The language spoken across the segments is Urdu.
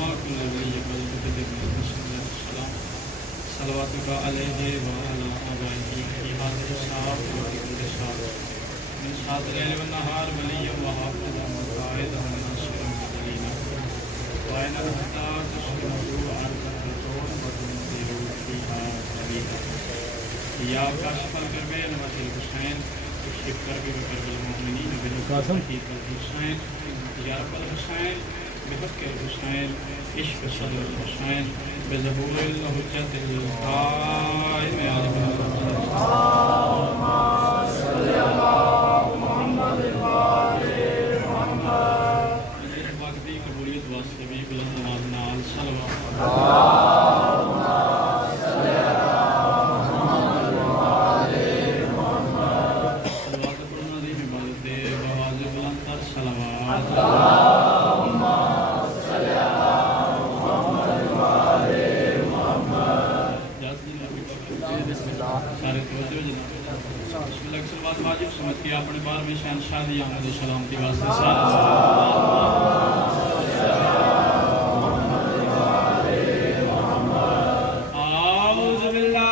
وما كل ولي بل بكتب السلام صلواتك عليه وعلى آبائه في هذه الساعة وفي كل ساعة من ساعة الليل والنهار وليا وحافظا وقائدا وناصرا ودليلا وأين حتى تشهده أرضا تطول وتنزل فيها سبيلا يا كاشف الكرب نوات الحسين اكشف كربي وكرب المؤمنين بحق الحسين يا رب الحسين بحق الحسين اشف صدر الحسين بظهور الحجة القائم على اللهم صل على محمد وآل محمد باقی قبولیت واسطے بھی بلند آواز نال صلوات واجب سمجھ کے اپنے بار میں شہنشاہ دی آمد و سلامتی واسطے اعوذ باللہ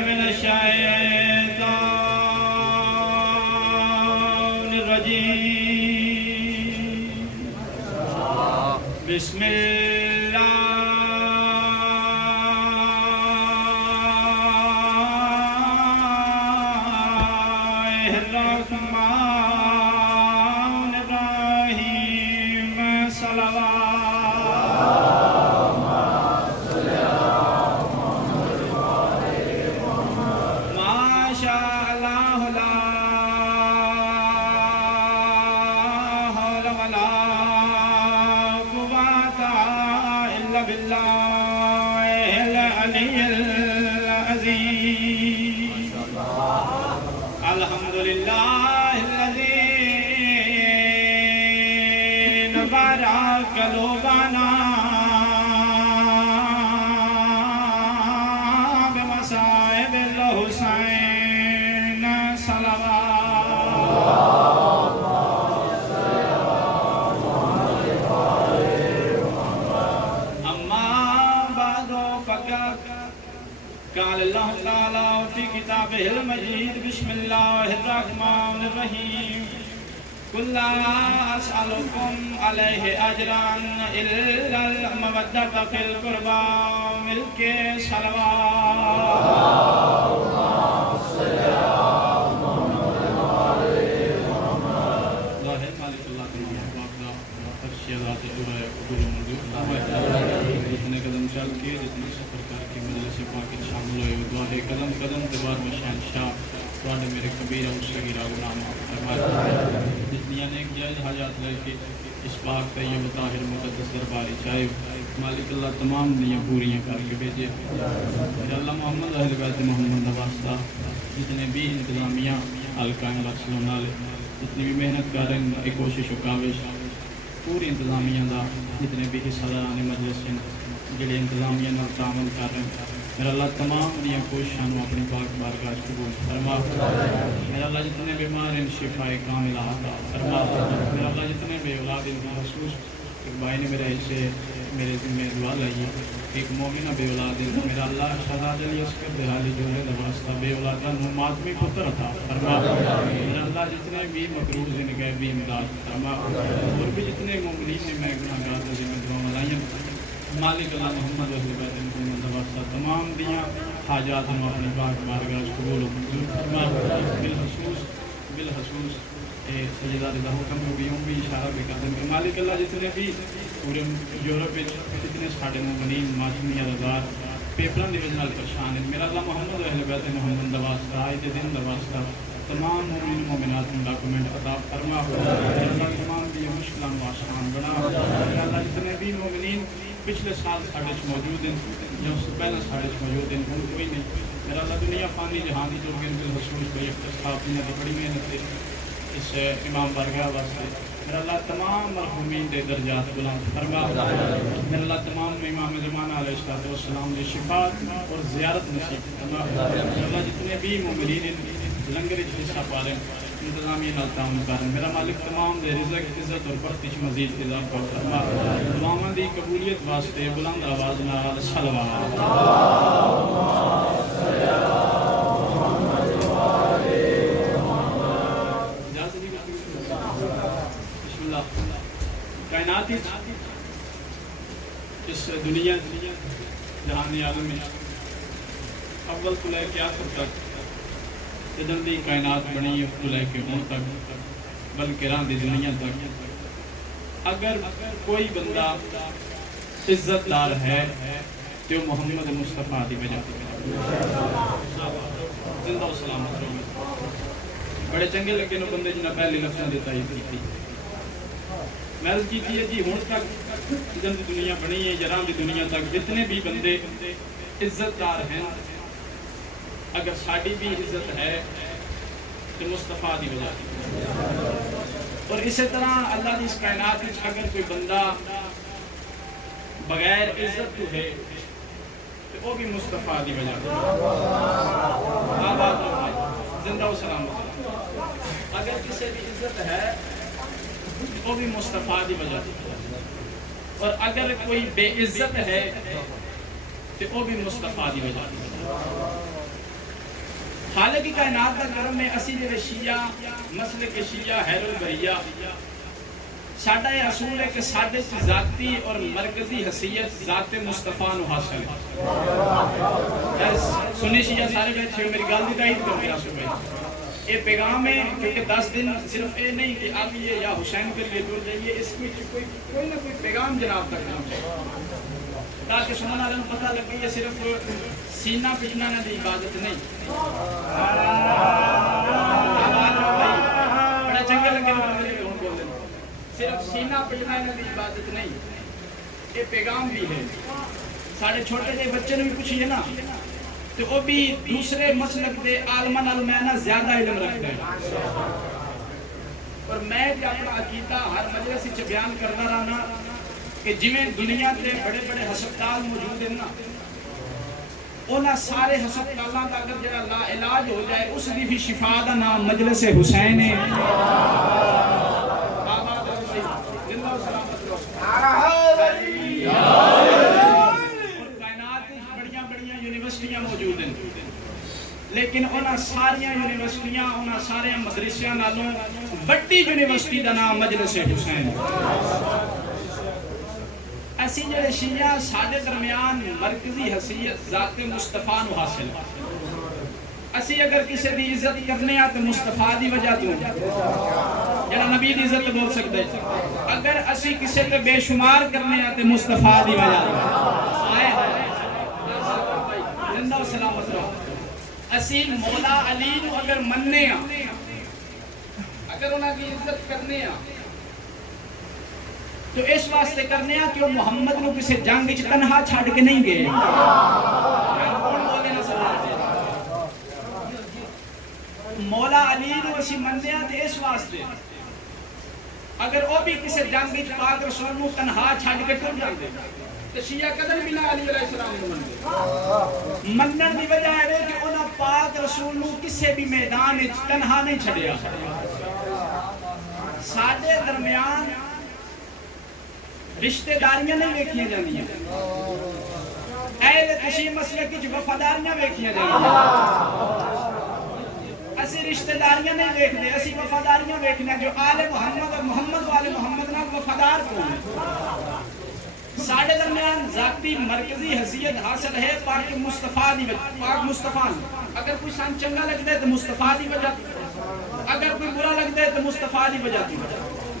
من الشیطان الرجیم بسم قال اللہ تعالی فی کتابہ المجید بسم اللہ الرحمن الرحیم قل لا اسألکم علیہ اجرا الا المودۃ فی القربى مل کے صلوات ظاہر مالک اللہ تعالی اپنا تفسیرات دعا قبول منظور جتنے قدم چل کے جتنے سفر کر کے مجلس پاک شامل ہوئے دعا ہے قدم قدم کے بعد میں شہنشاہ تواڈے میرے کبیرہ اور صغیرہ گناہ معاف فرما جتنی نیک جائز حاجات لے کے اس پاک طیب طاہر مقدس دربار چاہے مالک اللہ تمام نیاں پوریاں کر کے بھیجے میرے اللہ محمد اہل بیت محمد واسطہ جتنے بھی انتظامیہ حلقہ بخشلوں والے جتنی بھی محنت کر رہے ہیں کوشش و کاوش پوری انتظامیہ دا جتنے بھی حصہ داران مجلس ہیں جڑے انتظامیہ نال تعاون کر رہے ہیں میرا اللہ تمام دیاں کوششاں نو اپنی پاک بارگاہ وچ قبول فرما میرا اللہ جتنے بیمار ہیں شفا کاملہ عطا فرما میرا اللہ جتنے بے اولاد ہیں خصوص ایک بھائی نے میرے سے میرے ذمہ دعا لائی ایک مومنہ بے اولاد ہے میرا اللہ شہزاد علی اصغر بحالی جوڑے واسطہ بے اولاد کا ماتمی پتر عطا فرما میرا اللہ جتنے بھی مقروض ہیں گئے بھی امداد فرما اور بھی جتنے مومنین نے میں گناہگار کو ذمہ دعا لائیں مالک اللہ محمد و بیت محمد واسطہ تمام دیاں حاجات ہم اپنی پاک بارگاہ قبول و منظور فرما بالخصوص سجدہ رضا حکم ہو گئی ہوں بھی اشارہ بھی کر دیں مالک اللہ جتنے بھی پورے یورپ جتنے ساڑھے مومنین ماتمی ازار پیپران دی وجہ پریشان ہیں میرا اللہ محمد اہل بیت محمد واسطہ آئے دن واسطہ تمام مومن مومنات میں ڈاکومنٹ عطا فرما اللہ تمام دی مشکلات آسان بنا اللہ جتنے بھی مومنین پچھلے سال ساڑھے موجود ہیں یا اس سے پہلے ساڑھے موجود ہیں ان کوئی نہیں میرا اللہ دنیا فانی جہانی جو گن بالخصوص کوئی اختصاص نے پڑھی میں نے اس امام بارگاہ واسطے میرا اللہ تمام مرحومین دے درجات بلند فرما میرا اللہ تمام امام زمانہ علیہ السلام دے شفاعت اور زیارت نصیب فرما میرا اللہ جتنے بھی مومنین لنگر حصہ پا رہے ہیں انتظامیہ نال تعاون کرن میرا مالک تمام دے رزق عزت اور بخشش مزید اضافہ فرما دعاواں دی قبولیت واسطے بلند آواز نال صلوات بسم اللہ کائنات اس دنیا جہانی عالم میں اول تو لے کے آخر تک جدن دی کائنات بنی اس تو لے کے ہون تک بلکہ راہ دی دنیا تک اگر کوئی بندہ عزت دار ہے جو محمد مصطفیٰ دی وجہ زندہ و سلامت رہو بڑے چنگے لگے نو بندے جنہ پہلی لفظاں دیتا ہی تھی میں عرض کی تھی جی ہون تک جدن دی دنیا بنی ہے جرام دی دنیا تک جتنے بھی بندے عزت دار ہیں اگر ساڑی بھی عزت ہے تو مصطفیٰ دی وجہ اور اسی طرح اللہ دی اس کائنات میں اگر کوئی بندہ بغیر عزت تو ہے تو وہ بھی مصطفیٰ دی وجہ آباد زندہ و سلامت اگر کسی بھی عزت ہے وہ بھی مصطفیٰ دی وجہ اور اگر کوئی بے عزت ہے تو وہ بھی مصطفیٰ دی وجہ حالانکہ کائنات کا کرم میں اسی جو شیعہ مسلک شیعہ حیر البریہ ساڑھا یہ اصول ہے کہ ساڑھے ذاتی اور مرکزی حیثیت ذات مصطفیٰ نو حاصل ہے سنی شیعہ سارے بیٹھے ہو میری گال دی تائید کر کے آسو بھائی یہ پیغام ہے کیونکہ 10 دن صرف یہ نہیں کہ آپ یہ یا حسین کے لیے دور جائیے اس میں کوئی نہ کوئی پیغام جناب تک نہ چاہیے تاکہ سننا آلم پتہ لگ گئی یہ صرف سینہ پچھنا نہ دی عبادت نہیں بڑا چنگے لگے صرف سینہ پچھنا نہ دی عبادت نہیں یہ پیغام بھی ہے سارے چھوٹے جے بچے نے بھی پوچھئے نا تو وہ بھی دوسرے مسلک دے عالمان علمانہ زیادہ علم رکھتا ہے اور میں بھی اپنا عقیدہ ہر مجلس سے بیان کرنا رہنا کہ جویں دنیا کے بڑے بڑے ہسپتال موجود ہیں نا اونا سارے ہسپتالاں کا اگر جڑا لا علاج ہو جائے اس دی بھی شفا دا نام مجلس حسین ہے موجود ہیں لیکن انہاں ساریاں یونیورسٹیاں انہاں ساریاں مدرسیاں نالوں بڑی یونیورسٹی دا نام مجلس حسین ایسی جڑے شیعہ سادے درمیان مرکزی حیثیت ذات مصطفیٰ نو حاصل اسی اگر کسی دی عزت کرنے آتے مصطفیٰ دی وجہ تو جڑا نبی دی عزت بول سکتے اگر اسی کسی تے بے شمار کرنے آتے مصطفیٰ دی وجہ آئے زندہ و سلامت رہو اسی مولا علی نو اگر مننے اگر انہاں کی عزت کرنے تو اس واسطے کرنے کہ وہ محمد نو کسی جنگ وچ تنہا چھاڑ کے نہیں گئے مولا علی نو اسی مننے تے اس واسطے اگر وہ بھی کسی جنگ وچ پاک رسول نو تنہا چھاڑ کے ٹر جاندے تو شیعہ قدر بنا علی علیہ السلام نو مننے منن دی وجہ ہے کہ انہاں پاک رسول نو کسی بھی میدان وچ تنہا نہیں چھڑیا ساڈے درمیان رشتہ داریاں نہیں ویکھیاں جاندیاں اہل تشیع مسلک وچ وفاداریاں ویکھیاں جاندیاں اسی رشتہ داریاں نہیں ویکھدے اسی وفاداریاں ویکھنے جو آل محمد اور محمد والے محمد نال وفادار کون ہے ساڑھے درمیان ذاتی مرکزی حیثیت حاصل ہے پاک مصطفیٰ دی وجہ پاک مصطفیٰ اگر کوئی سان چنگا لگ دے تو مصطفیٰ دی وجہ اگر کوئی برا لگ دے تو مصطفیٰ دی وجہ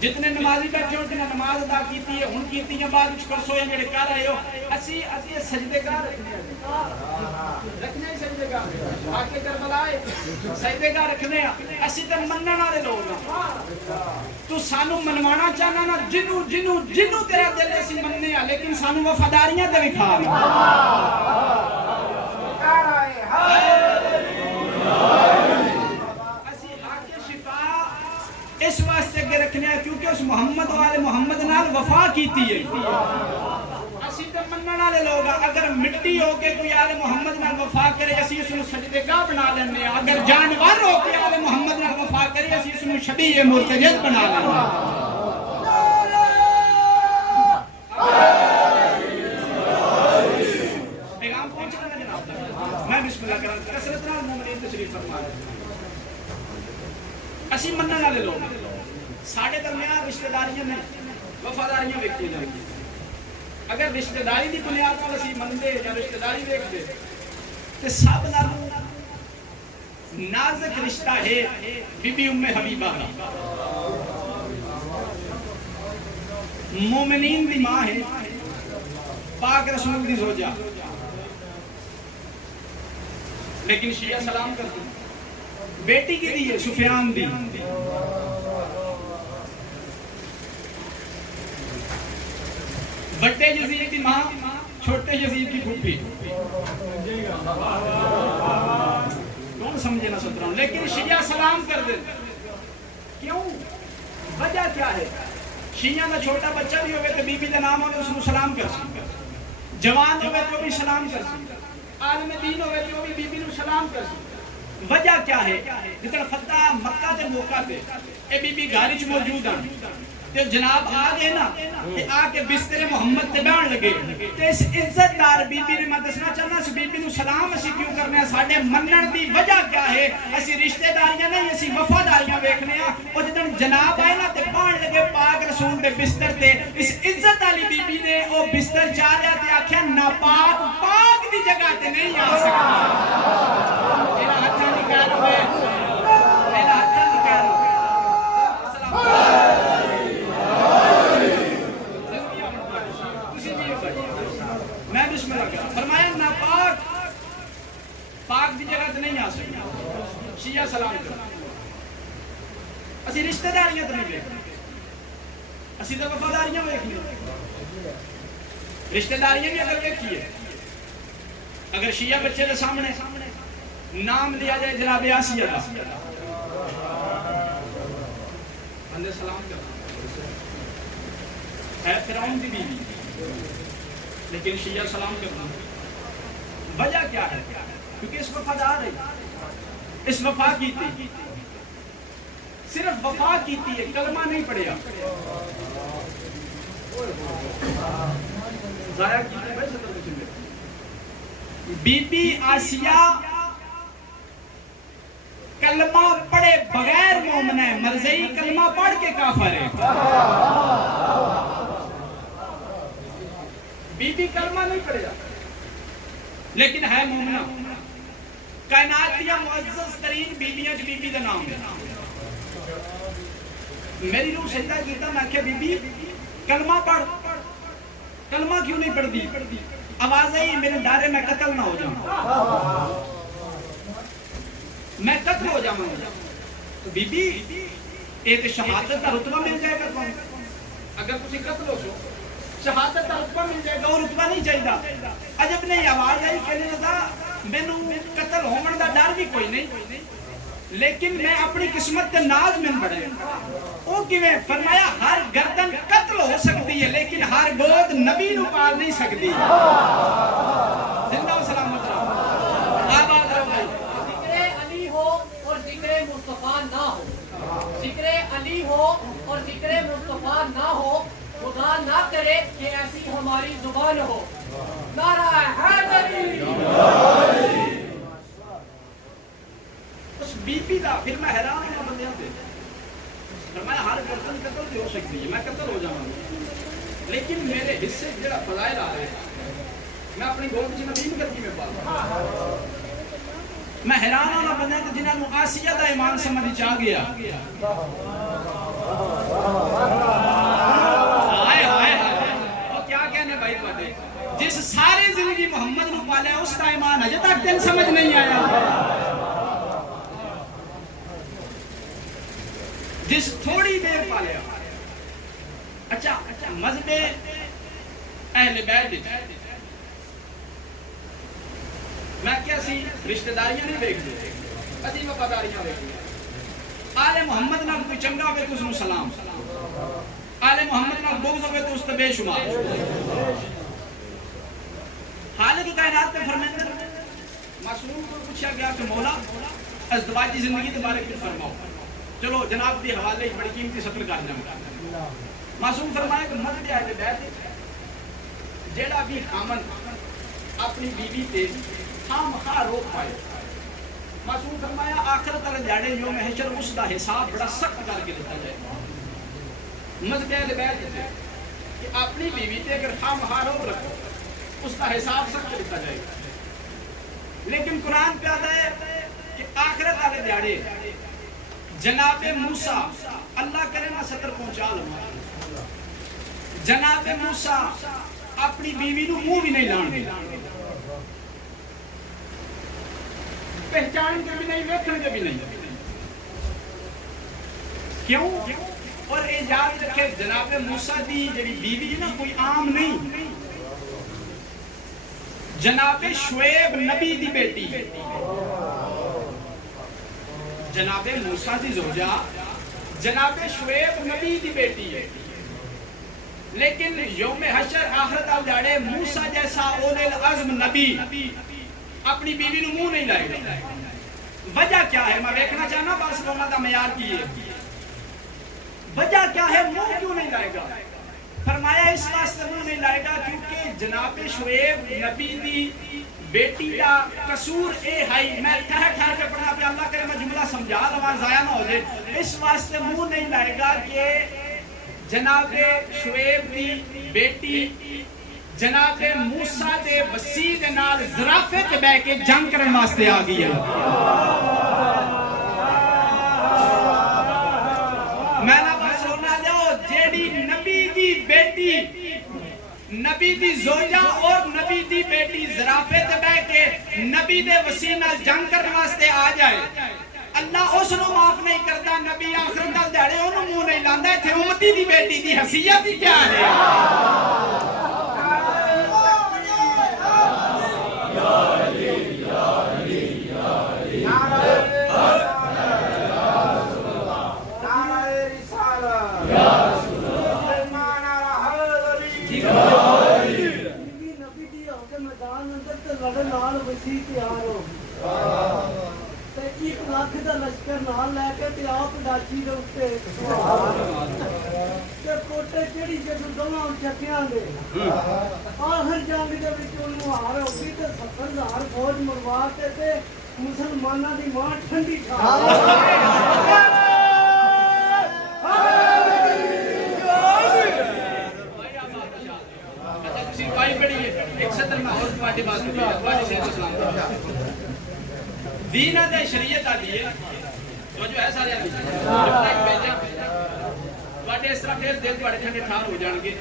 جتنے نمازی بیٹھے ہو جنہیں نماز ادا کیتی ہے ان کیتی ہیں بعد کچھ کرسو یا جڑے کر رہے ہو اسی سجدے گاہ رکھنے سجدے گاہ آکے کربلا ہے سجدے گاہ رکھنے اسی تے مننے والے لوگ تو سانو منوانا چاہنا نا جنو تیرا دل اسی مننے ہیں لیکن سانو وفاداریاں تے بھی کھا اس واسطے کے رکھنے ہیں کیونکہ اس محمد والے محمد نال وفا کیتی ہے اسی تے منن والے لوگ اگر مٹی ہو کے کوئی آل محمد نال وفا کرے اسی اس نو سجدے گاہ بنا لینے اگر جانور ہو کے آل محمد نال وفا کرے اسی نو شبیہ مرتجد بنا لینا. پیغام پہنچ رہا ہے جناب تک. میں بسم اللہ کروں کثرت نال مومنین تشریف فرما رہے ہیں. اسی منن والے لوگ ساڈے درمیان رشتہ داریاں نے وفاداریاں ویکھی جاندی. اگر رشتہ داری دی بنیاد نال اسی منتے یا رشتہ داری ویکھدے تے سب نال نازک رشتہ ہے بی بی ام حبیبہ دا. مومنین دی ماں ہے, پاک رسول دی زوجہ, لیکن شیعہ سلام کرتے ہیں. بیٹی کی دی ہے سفیان دی. بڑے یزید کی ماں, چھوٹے یزید کی پھوپھی. کون سمجھے نہ سترہ, لیکن شیعہ سلام کر دے. کیوں؟ وجہ کیا ہے؟ شیعہ کا چھوٹا بچہ بھی ہوئے تو بی بی کا نام ہوئے اس کو سلام کر سکتا, جوان ہوئے تو بھی سلام کر سکتا, عالم دین ہوئے تو بھی بی بی کو سلام کر سکتا. وجہ کیا ہے؟ جتنا فتح مکہ تے موقع تے اے بی بی گھر وچ موجود ہیں تے جناب آ گئے نا تے آ کے بستر محمد تے بیٹھ لگے تے اس عزت دار بی بی نے میں دسنا چاہنا اس بی بی نو سلام اسی کیوں کرنے ہیں؟ ساڈے منن دی وجہ کیا ہے؟ اسی رشتہ داریاں نہیں, اسی وفاداریاں ویکھنے ہیں. او جدن جناب آئے نا تے بیٹھ لگے پاک رسول دے بستر تے, اس عزت والی بی بی نے او بستر چاہیا تے آکھیا ناپاک پاک دی جگہ تے نہیں آ سکتا. میں بسم اللہ کروں فرمایا ناپاک پاک دی جگہ تے نہیں آ سکتا. شیعہ سلام کرو. اسی رشتہ داریاں تے نہیں ویکھنے, اسی تے وفاداریاں ویکھنے. رشتہ داریاں بھی اگر ویکھیے, اگر شیعہ بچے دے سامنے نام لیا جائے جناب آسیہ کا, اندر سلام کرنا ہے فرعون دی بیوی, لیکن شیعہ سلام کرنا. وجہ کیا ہے؟ کیونکہ اس وفادار ہے, اس وفا کی تھی, صرف وفا کی تھی, کلمہ نہیں پڑھیا. ضائع کی تھی بھائی صدر بچے. بی بی آسیہ کلمہ پڑھے بغیر مومن ہے, مرزئی کلمہ پڑھ کے کافر ہے. بی بی کلمہ نہیں پڑھے لیکن ہے مومنہ. کائنات دیا معزز ترین بیبیاں جو بی بی دا نام ہے. میری روح سجدہ کیتا, میں کہا بی بی کلمہ پڑھ. کلمہ کیوں نہیں پڑھ دی؟ آواز آئی میرے ڈارے میں قتل نہ ہو جاؤں, میں قتل ہو جاؤں. بی بی ایک شہادت کا رتبہ مل جائے گا. اگر تسی قتل ہو سو شہادت کا رتبہ مل جائے گا, اور رتبہ نہیں چاہیے. عجب نہیں آواز آئی کہنے لگا مینوں قتل ہومن دا ڈر بھی کوئی نہیں, لیکن میں اپنی قسمت کے ناز میں بڑھے. وہ کیویں؟ فرمایا ہر گردن قتل ہو سکتی ہے لیکن ہر گود نبی نو پال نہیں سکتی. زندہ و سلامت رہو, آباد رہو بھائی. ذکر علی ہو اور ذکر مصطفیٰ نہ ہو, ذکر علی ہو اور ذکر مصطفیٰ نہ ہو, خدا نہ کرے کہ ایسی ہماری زبان ہو. نعرہ حیدری. اس بی بی دا پھر میں حیران ہوں بندیاں تے. فرمایا ہر گردن قتل بھی ہو سکتی ہے, میں قتل ہو جاؤں لیکن میرے حصے جڑا فضائل آ رہے ہیں میں اپنی گود چ نبی کر کے میں پال. میں حیران ہونا بندیاں تے جنہاں نوں آسیہ دا ایمان سمجھ آ گیا. ہائے ہائے وہ کیا کہنے بھائی پتے, جس ساری زندگی محمد نو پالیا اس کا ایمان اجے تک تین سمجھ نہیں آیا. جس تھوڑی دیر پالیا. اچھا مذہب اہل بیت میں کیا سی رشتہ داریاں نہیں دیکھتے, اسی وفاداریاں دیکھتے. آل محمد نال کوئی چنگا ہوئے تو اس نو سلام, آل محمد نال بغض ہوئے تو اس تے بے شمار. خالق کائنات پہ فرمائے معصوم کو پوچھا گیا کہ مولا ازدواجی زندگی کے بارے میں فرماؤ. چلو جناب دی حوالے بڑی قیمتی سفر کر جاؤں. معصوم فرمایا کہ مسجد اہل بیت جیڑا بھی خامن اپنی بیوی تے خام خواہ روک پائے. معصوم فرمایا آخرت والے دیہاڑے یوم حشر اس دا حساب بڑا سخت کر کے دیتا جائے. مسجد اہل بیت تے کہ اپنی بیوی تے اگر خام خواہ روک رکھو اس کا حساب سخت دیتا جائے گا. لیکن قرآن پہ آتا ہے کہ آخرت والے دیہاڑے جناب موسیٰ اللہ کرے نا سطر پہنچا لو جناب موسیٰ اپنی بیوی نو منہ بھی نہیں لان گے, پہچان کے بھی نہیں, ویکھن کے بھی نہیں. کیوں؟ اور اجازت رکھے جناب موسیٰ دی جڑی بیوی ہے نا کوئی عام نہیں, جناب شعیب نبی دی بیٹی, جناب موسیٰ دی زوجہ جناب شعیب نبی دی بیٹی ہے. لیکن یوم حشر آخرت والے موسیٰ جیسا اولل العزم نبی اپنی بیوی نو منہ نہیں لائے گا. وجہ کیا ہے؟ میں دیکھنا چاہنا بارسلونا دا معیار کی ہے. وجہ کیا ہے؟ منہ کیوں نہیں لائے گا؟ فرمایا اس واسطے منہ نہیں لائے گا کیونکہ جناب شعیب نبی دی بیٹی کا قصور اے ہائی. میں ٹھہر ٹھہر کے پڑھنا پہ اللہ کرے میں جملہ سمجھا لوں ضائع نہ ہو جائے. اس واسطے منہ نہیں لائے گا کہ جناب شعیب دی بیٹی جناب موسیٰ دے وسیع دے نال زرافے تے بیٹھ کے جنگ کرن واسطے آ گئی ہے. میں نہ بس ہونا جاؤ جیڑی نبی دی بیٹی نبی دی زوجہ اور نبی دی بیٹی زرافے تے بیٹھ کے نبی دے وسیع نال جنگ کرن واسطے آ جائے اللہ اس نو معاف نہیں کرتا. نبی آخرت نال دیہاڑے اونوں منہ نہیں لاندا. ایتھے امتی دی بیٹی دی حیثیت ہی کیا ہے؟ لشکر نال لے کے آپ ڈاچی دے اوتے کوٹے چڑھی کے دونوں چکیاں دے آخر جنگ دے وچ اونوں ہار ہو گئی تے 70,000 فوج مروا کے تے مسلماناں دی ماں ٹھنڈی کھا دین دے شریعت آدھی ہے تو جو ہے سارے آدھی اس طرح پھر دل تھوڑے ٹھنڈے ٹھار ہو جان گے.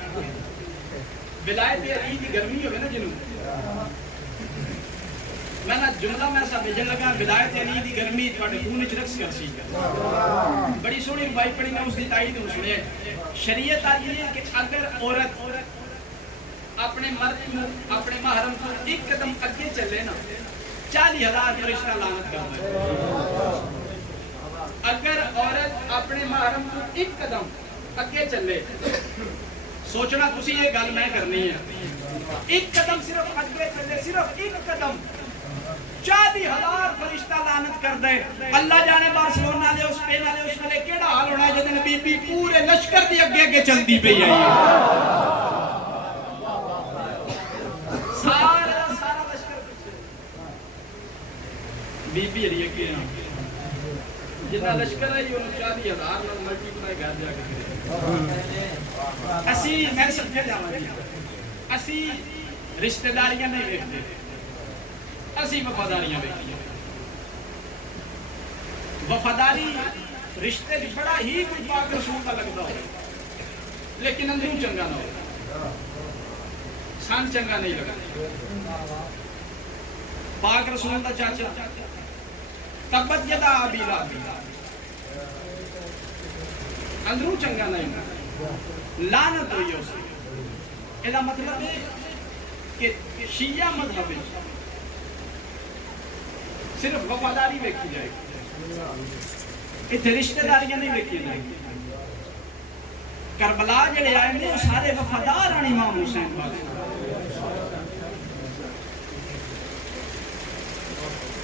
ولایت علی دی گرمی ہوئے نا جنوں میں نہ جملہ میں ایسا بھیجن لگا ولایت علی دی گرمی تھوڑے خون وچ رقص کر سی. بڑی سونی بائی پڑھی میں اس دی تائید ہوں سنے. شریعت آدھی ہے کہ اگر عورت اپنے مرد کو اپنے محرم کو ایک قدم اگے چلے نا 40,000 فرشتہ لعنت کرتا ہے. اگر عورت اپنے محرم کو ایک قدم اگے چلے سوچنا تسی یہ گل میں کرنی ہے. ایک قدم صرف اگے چلے صرف ایک قدم 40,000 فرشتہ لعنت کر دے. اللہ جانے بارسلونا دے اس پہ نالے اس والے کیڑا حال ہونا ہے جدن بی بی پورے لشکر دی اگے اگے چلتی پئی ہے. سارا لشکر بی بی ہری اگے جتنا لشکر ہے یہ 40,000 ملٹی پلائی گھر جا کے اسی میں سمجھے جاواں گی اسی رشتہ داریاں نہیں دیکھتے اسی وفاداریاں دیکھتے. وفاداری رشتے دی بڑا ہی کوئی پاک رسول کا لگتا ہو لیکن اندروں چنگا نہ ہو سان چنگا نہیں لگا. پاک رسول کا چاچا تبت یدا ابی لہب اندروں چنگا نہیں لعنت ہوئی اس سے. یہ مطلب ہے کہ شیعہ مذہب صرف وفاداری دیکھی جائے گی اتنے رشتہ داریاں نہیں دیکھی جائے گی. کربلا جڑے آئے ہیں وہ سارے وفادار ہیں امام حسین والے.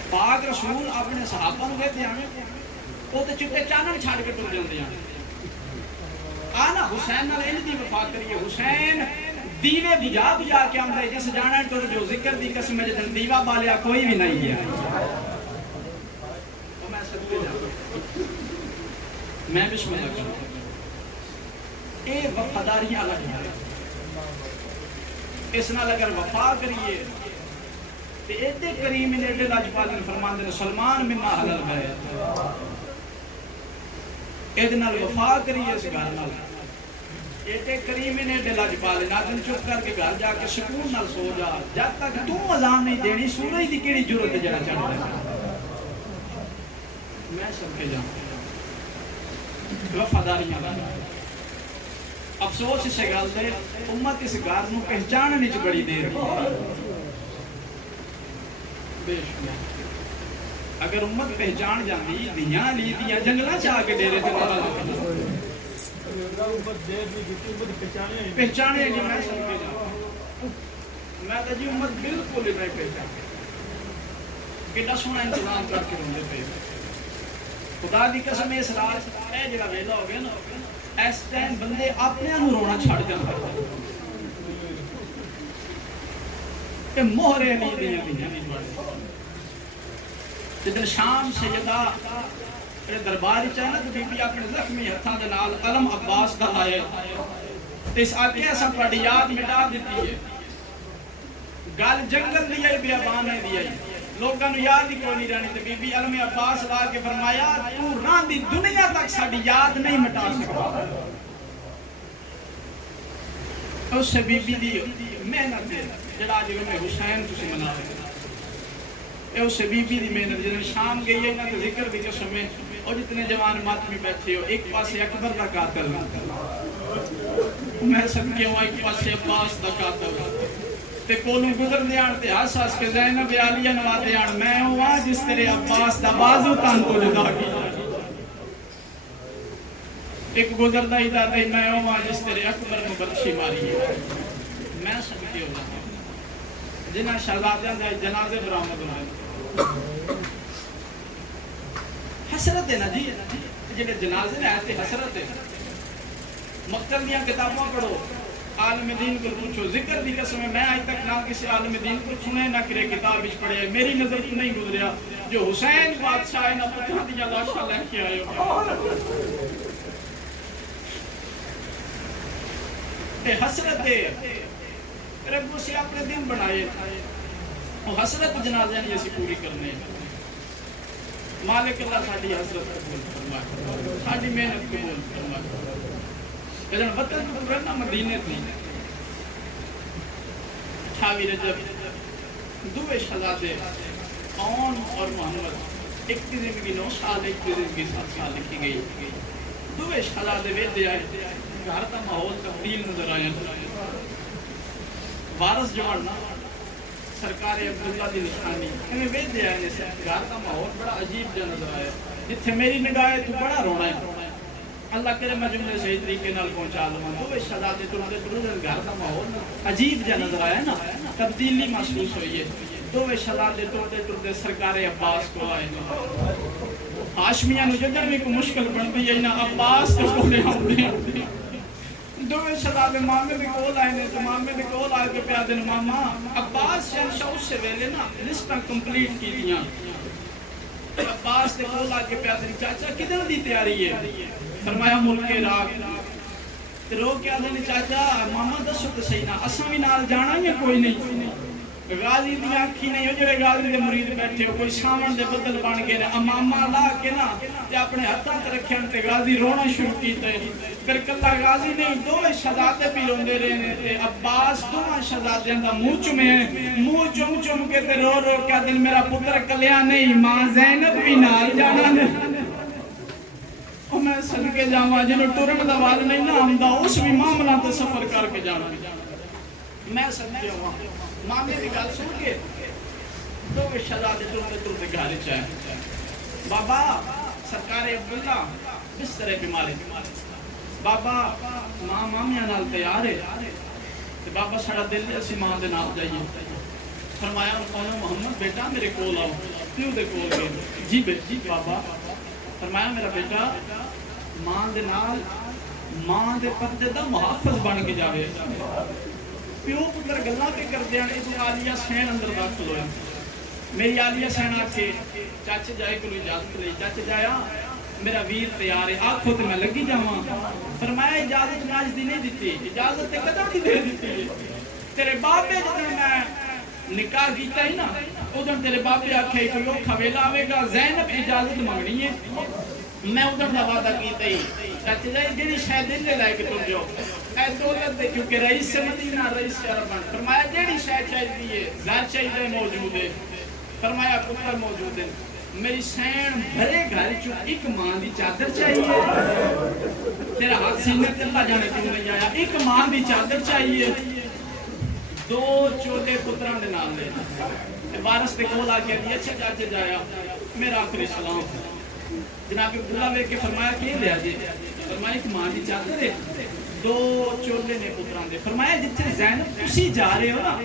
پاک رسول اپنے صحابہ کو کہتے ہیں وہ تو چٹے چانن چھاڑ کے ٹر جاندے ہیں آنا حسین نال انج دی وفا کریے حسین دیوے بجا بجا کے آمدے جس جانا ٹر جو ذکر دی قسم ہے جدن دیوا بالیا کوئی بھی نہیں ہے میں صدقے جاؤں میں بسم اللہ کروں اے وفاداریاں لگی اس نال اگر وفا کریے تے ایڈے کریم نے ایڈے لاجپال نے فرماندے نے سلمان مما حلال گئے ایڈے نال وفا کریے اس گھر نال ایڈے کریم نے ایڈے لاجپال نے دن چپ کر کے گھر جا کے سکون نال سو جا جب تک تو اذان نہیں دینی سورج دی کیڑی ضرورت جڑا چڑھ رہا میں سب کے جاؤں وفاداریاں افسوس اس گل دے امت اس گھر نو پہچاننے وچ بڑی دیر بے شمار اگر امت پہچان جاندی دیاں لی دیاں جنگلاں چ آ کے ڈیرے تے پہچانے نہیں میں سمجھے جاؤں میں تو جی امت بالکل ہی نہیں پہچان کتنا سونا انتظام کر کے روندے پے خدا دی قسم اس رات اے جڑا ویلا ہو گیا نا اس ٹائم بندے اپنے نوں رونا چھڑ جاندے کہ مہرے نہیں دیاں جدن شام سیدہ اپنے دربار چ نا بی بی اپنے زخمی ہتھاں دے نال علم عباس دا لایا تے اس آگے اساں پڑھی یاد مٹا دتی ہے گل جنگل دی ہے بیابان دی ہے لوگاں نوں یاد ہی کوئی نہیں رہنی تے بی بی علم عباس لا کے فرمایا تو راں دی دنیا تک ساڈی یاد نہیں مٹا سکدا اس بی بی دی محنت جڑا اج میں حسین تسی منا رہے اے اس بی بی دی محنت جن شام گئی ہے نا تے ذکر دی قسم ہے اور جتنے جوان ماتمی بیٹھے ہو ایک پاسے اکبر دا قاتل میں سب کے ہوں ایک پاسے عباس دا قاتل تے کولوں گزر دیان تے ہس ہس کے زینب عالیہ نوا دیان میں ہوں جس تیرے عباس دا بازو تان تو جدا کیا ایک گزر دا ہدا تے میں ہوں جس تیرے اکبر نو برچھی ماری ہے میں سب کے ہوں جنہ شہزادیاں دے جنازے برآمد ہوئے حسرت ہے نا جی جنہیں جنازے نے آئے تھے حسرت ہے مقتل دیاں کتابوں پڑھو عالم دین کو پوچھو ذکر دی قسم ہے میں آج تک نہ کسی عالم دین کو سنے نہ کرے کتاب وچ پڑھے میری نظر تو نہیں گزریا جو حسین بادشاہ ہے نہ پتہ دیا لاشاں لے کے آئے ہو اے حسرت ہے رب سے اپنے دن بنائے وہ حسرت جنازے نہیں اسی پوری کرنے مالک اللہ ساڑی حسرت قبول فرمائے ساڑی محنت قبول فرمائے لیکن وطن کو پورا مدینے تھی 28 رجب دوے شہزادے اون اور محمد ایک کی زندگی 9 سال ایک کی زندگی 7 سال لکھی گئی دوے شہزادے ویدے آئے گھر کا ماحول تبدیل نظر آیا وارث جوڑنا سرکار عبداللہ دی نشانی ہمیں ویدے آئے نے گھر کا ماحول بڑا عجیب جا نظر آیا جتھے میری نگاہ تو بڑا رونا ہے اللہ کرے میں جملے صحیح طریقے نال پہنچا لوں دو شہزادے ٹرتے ٹرتے گھر کا ماحول عجیب جا نظر آیا نا تبدیلی محسوس ہوئی ہے دو شہزادے ٹرتے ٹرتے سرکار عباس کو آئے ہاشمیاں نو جدن بھی کوئی مشکل بنتی ہے نا عباس کے کولے آتے دو شہزادے مامے بھی کول آئے نے تو مامے بھی کول آئے کے پیا دن ماما عباس شہنشاہ اس سے ویلے نا لسٹاں کمپلیٹ کی دیاں عباس کے کول آ کے پیا دن چاچا کدھر دی تیاری ہے فرمایا ملک عراق رو کیا دن چاچا ماما دسو تو صحیح نا اساں بھی نال جانا یا کوئی نہیں غازی دی آنکھی نہیں ہو جڑے غازی دے مرید بیٹھے ہو کوئی سامن دے بدل بن گئے نے امامہ لا کے نا تے اپنے ہتھاں تے رکھن تے غازی رونا شروع کیتے پھر کلا غازی نہیں دو شہزادے بھی روندے رہے نے تے عباس دوواں شہزادیاں دا منہ چومے منہ چوم چوم کے تے رو رو کیا دن میرا پتر کلیا نہیں ماں زینب بھی نال جانا نے او میں صدقے جاواں جنوں ٹرن دا وال نہیں نہ آندا اس بھی معاملہ تے سفر کر کے جانا میں صدقے ہواں مامے دی گل سن کے دو شہزادے ٹرتے ٹرتے گھر چ آئے بابا سرکار عبداللہ بستر بیماری بابا ماں مامیاں نال تیار ہے تے بابا ساڈا دل ہے اسی ماں دے نال جائیے فرمایا محمد بیٹا میرے کول آؤ پیو دے کول گئے جی بابا فرمایا میرا بیٹا ماں دے نال ماں دے پردے دا محافظ بن کے جاوے پیو پتر گلاں تے کردے ہیں اس عالیہ حسین اندر داخل ہوئے میری عالیہ حسین آ کے چاچے جائے کو اجازت لے چاچے جایا میرا ویر تیار ہے آنکھوں تے میں لگی جاواں فرمایا اجازت میں آج دی نہیں دیتی اجازت تے کدوں نہیں دے دیتی تیرے باپے جدوں میں نکاح کیتا ہی نا ادھر تیرے باپے آکھے کوئی اوکھا ویلا آوے گا زینب اجازت منگنی ہے میں ادھر دا وعدہ کیتا ہی چاچے جائے جڑی شے دل دے لائے کے تم جو اے دولت دے کیونکہ رئیس مدینہ رئیس عربان فرمایا جڑی شے چاہیے ہے زر چاہیے موجود ہے فرمایا پتر موجود ہے میری سین بھرے گھر چو ایک ماں دی چادر چاہیے تیرا ہاتھ سینے تے اللہ جانے کیوں نہیں آیا ایک ماں دی چادر چاہیے دو چولے پتران دے نام لے وارث تے کول آ کے دیا اچھا چاچے جایا میرا آخری سلام جناب عبداللہ وے کے فرمایا کہ لیا جی فرمایا ایک ماں دی چادر ہے دو چولے نے پتران دے فرمایا جتھے زینب تسی جا رہے ہو نا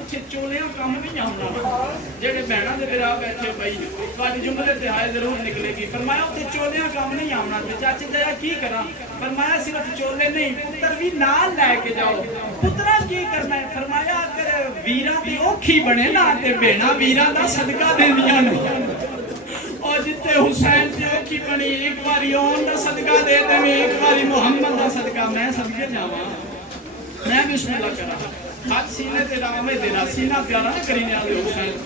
اتھے چولیاں کام نہیں آؤنا جیڑے بہناں دے میرا بیٹھے بھائی تواڈی جملے تے آئے ضرور نکلے گی فرمایا اتھے چولیاں کام نہیں آؤنا تے چاچے جایا کی کراں فرمایا صرف چولے نہیں پتر بھی نال لے کے جاؤ پترا کی کرنا ہے فرمایا اگر ویراں دی اوکھی بنے نا تے بہناں ویراں دا صدقہ دیندیاں نے اور جتے حسین دی اوکھی بنی ایک باری اون دا صدقہ دے دے ایک باری محمد دا صدقہ میں صدقے جاواں میں بسم اللہ کرا ہاتھ سینے تے رامے دینا سینہ پیارا نہ کرینے آلے حسین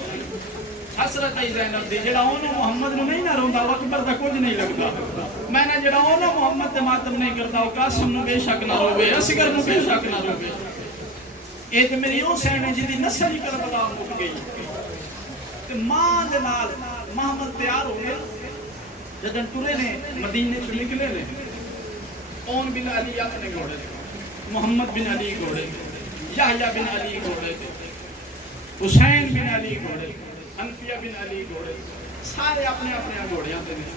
حسرت ای زینب دی جڑا انہوں محمد نو نہیں نہ روندا اکبر دا کچھ نہیں لگتا میں نے جڑا انہوں محمد تے ماتم نہیں کرتا قاسم نو بے شک نہ روے اصغر نو بے شک نہ روے اے تے میری حسین جی دی نسل ہی کربلا مک گئی تے ماں دے نال محمد تیار ہو گیا جدن ٹرے نے مدینے چ نکلے نے اون بن علی اپنے گھوڑے محمد بن علی گھوڑے یحییٰ بن علی گھوڑے حسین بن علی گھوڑے حنفیہ بن علی گھوڑے سارے اپنے اپنے گھوڑیاں تے نے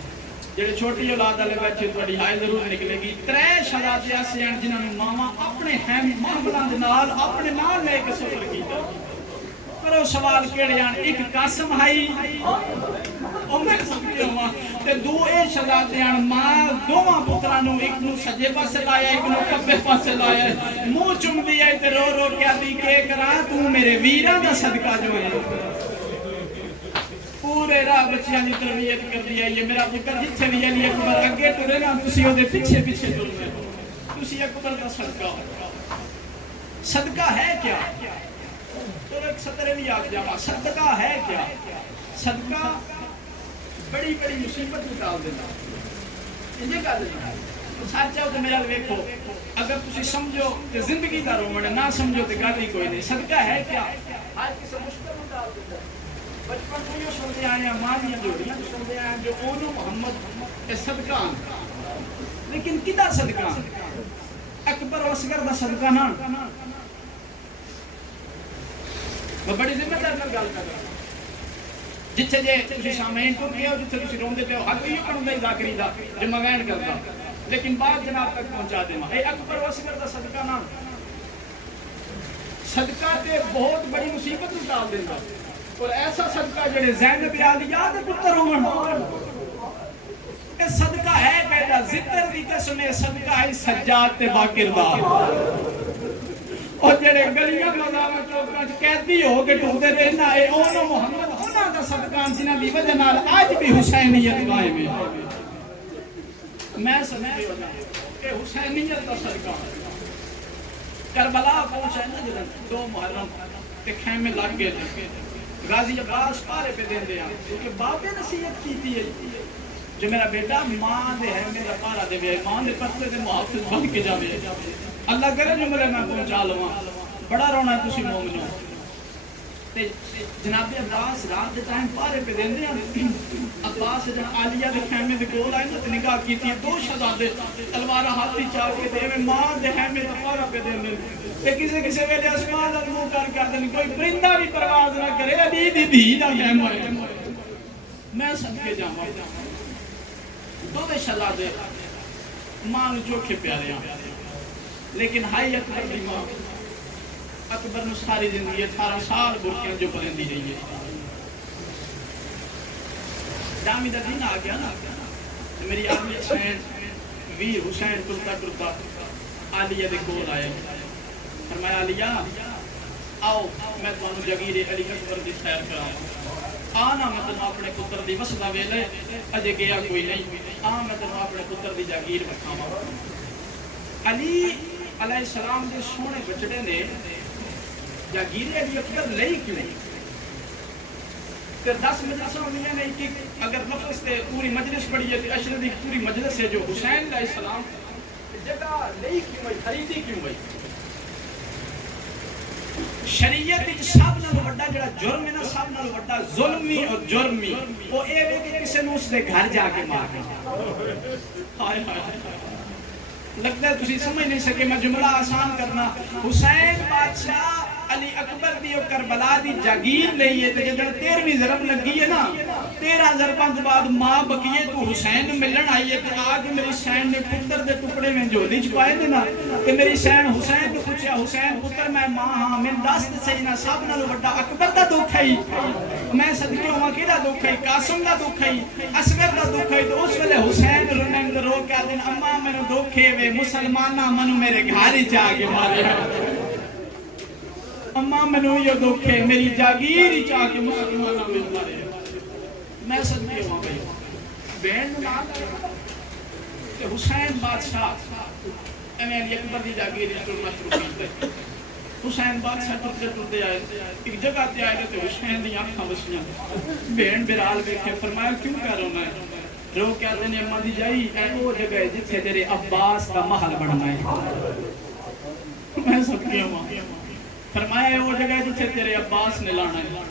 جڑے چھوٹی اولاد والے بچے تہاڈی ہائے ضرور نکلے گی ترے شہزادے ایسے ہیں جنہاں نے ماما اپنے ہم محفلاں دے نال اپنے نال لے کے سفر کیتا کرو سوال کیڑے ہیں ایک قاسم ہائی او میں سمجھے ہوا تے دو اے شہزادے ہیں ماں دوواں پتراں نو ایک نو سجے پاسے لایا ایک نو کھبے پاسے لایا منہ چم دیا تے رو رو کے آدھی کہ کراں تو میرے ویراں دا صدقہ جو ہے پورے راہ بچیاں دی تربیت کر دیا یہ میرا پتر جتھے بھی علی اکبر اگے ٹرے نا تسی او دے پیچھے پیچھے ٹرنے تسی اکبر دا صدقہ صدقہ ہے کیا تو ایک سطرے بھی آگ جاوا صدقہ ہے کیا صدقہ بڑی بڑی مصیبت ڈال دینا یہ گل سچ ہے تو میرا ویکھو اگر تسی سمجھو کہ زندگی دا رومن نہ سمجھو تے گل ہی کوئی نہیں صدقہ ہے کیا آج کسے مشکل ڈال دیتا بچپن کو یہ سنتے آئے ہیں ماں دیاں جوڑیاں سنتے آئے ہیں جو اونو محمد صدقہ لیکن کدا صدقہ اکبر و اصغر دا صدقہ نہ میں بڑی ذمہ دار نال گل کر رہا جتھے جے تسی سامعین کو کہو جتھے تسی روندے پے ہو حق یہ بندا ذاکری دا جو مغین کردا لیکن بات جناب تک پہنچا دینا اے اکبر و اصغر دا صدقہ نہ صدقہ تے بہت بڑی مصیبت ڈال دیندا اور ایسا صدقہ جڑے زینب عالیہ دے پتر ہون اے صدقہ ہے کہ ذکر دی قسم ہے صدقہ ہے سجاد تے باقر دا اور جڑے گلیاں مزاواں چوکاں وچ قیدی ہو کے ٹھوکدے رہنا اے اونوں محمد انہاں دا صدقہ جنہاں دی وجہ نال اج بھی حسینیت قائم ہے میں سمجھ ہونا کہ حسینیت دا صدقہ کربلا پہنچا نا جدن 2 محرم تے خیمے لگ گئے غازی عباس پارے پہ دین دیا کیونکہ باپ نے نصیحت کی تھی جو میرا بیٹا ماں دے ہے میرا پارا دے بے ماں دے پتلے دے محافظ بن کے جاوے اللہ کرے جو میرے میں پہنچا لواں بڑا رونا ہے تسی مومنو تے جناب عباس رات دے ٹائم پارے پہ دین دیا عباس جن عالیہ دے خیمے دے کول آئے نا تے نگاہ کی تھی 2 شہزادے تلوارہ ہاتھی چاہ کے دے ماں دے خیمے دے پارا پہ دین دے تے کسے کسے ویلے اسمان دا منہ کر کے آدھے کوئی پرندہ بھی پرواز نہ کرے علی دی دھی دا خیمہ ہے میں صدقے جاواں دوویں شہزادے ماں نو چوکھے پیارے ہیں لیکن ہائی اکبر دی ماں اکبر نو ساری زندگی 18 سال برکیاں جو پرندی رہی ہے جامی دا دن آ گیا نا میری آدمی حسین ویر حسین ٹرتا ٹرتا عالیہ دے کول آئے فرمایا عالیہ آؤ میں تمہیں جگیر علی اکبر دی سیر کراؤں آنا میں تمہیں اپنے پتر دی وسدا ویلے اجے گیا کوئی نہیں آ میں تمہیں اپنے پتر دی جاگیر بکھاواں علی علیہ السلام دے سونے بچڑے نے جاگیر علی اکبر لئی کیوں کہ 10 مجلسوں ہوئی ہیں کہ اگر لفظ سے پوری مجلس پڑھی ہے تو اشرف کی پوری مجلس ہے جو حسین علیہ السلام جگہ لئی کیوں ہوئی خریدی کیوں ہوئی شریعت وچ سب نال وڈا جڑا جرم ہے نا سب نال وڈا ظلمی اور جرمی وہ اے وے کہ کسے نوں اس دے گھر جا کے مار دے ہائے ہائے لگتا ہے تسی سمجھ نہیں سکے میں جملہ آسان کرنا حسین بادشاہ علی اکبر دی اور کربلا دی جاگیر لئی ہے تے جدوں 13ویں ضرب لگی ہے نا 13 ضرباں دے بعد ماں بقیے تو حسین ملن آئی ہے تے آ کے میری حسین نے پتر دے ٹکڑے میں جھولی چ پائے نے نا تے میری حسین حسین تو پوچھیا حسین پتر میں ماں ہاں میں دس تے صحیح نا سب نال وڈا اکبر دا دکھ ہے میں صدقے ہواں کیڑا دکھ ہے قاسم دا دکھ ہے اصغر دا دکھ ہے تو اس ویلے حسین رونے رو کے دن اماں مینوں دکھ ہے وے مسلماناں منو میرے گھر وچ آ کے مارے اماں منو یہ دکھ ہے میری جاگیر ہی چاہ کے مسلمانہ میں مارے میں صدقے ہوں بھائی بین نام کہ حسین بادشاہ امیل اکبر دی جاگیر ہی ٹرنا شروع کیتا حسین بادشاہ ٹرتے ٹرتے آئے ایک جگہ تے آئے تو حسین دی آنکھاں وسیاں بین برال دیکھے فرمایا کیوں کہہ رہا ہے رو کہتے ہیں اماں دی جائی اے وہ جگہ ہے جتھے تیرے عباس کا محل بننا ہے میں صدقے ہوں فرمایا وہ جگہ جتھے تیرے عباس نے لانا ہے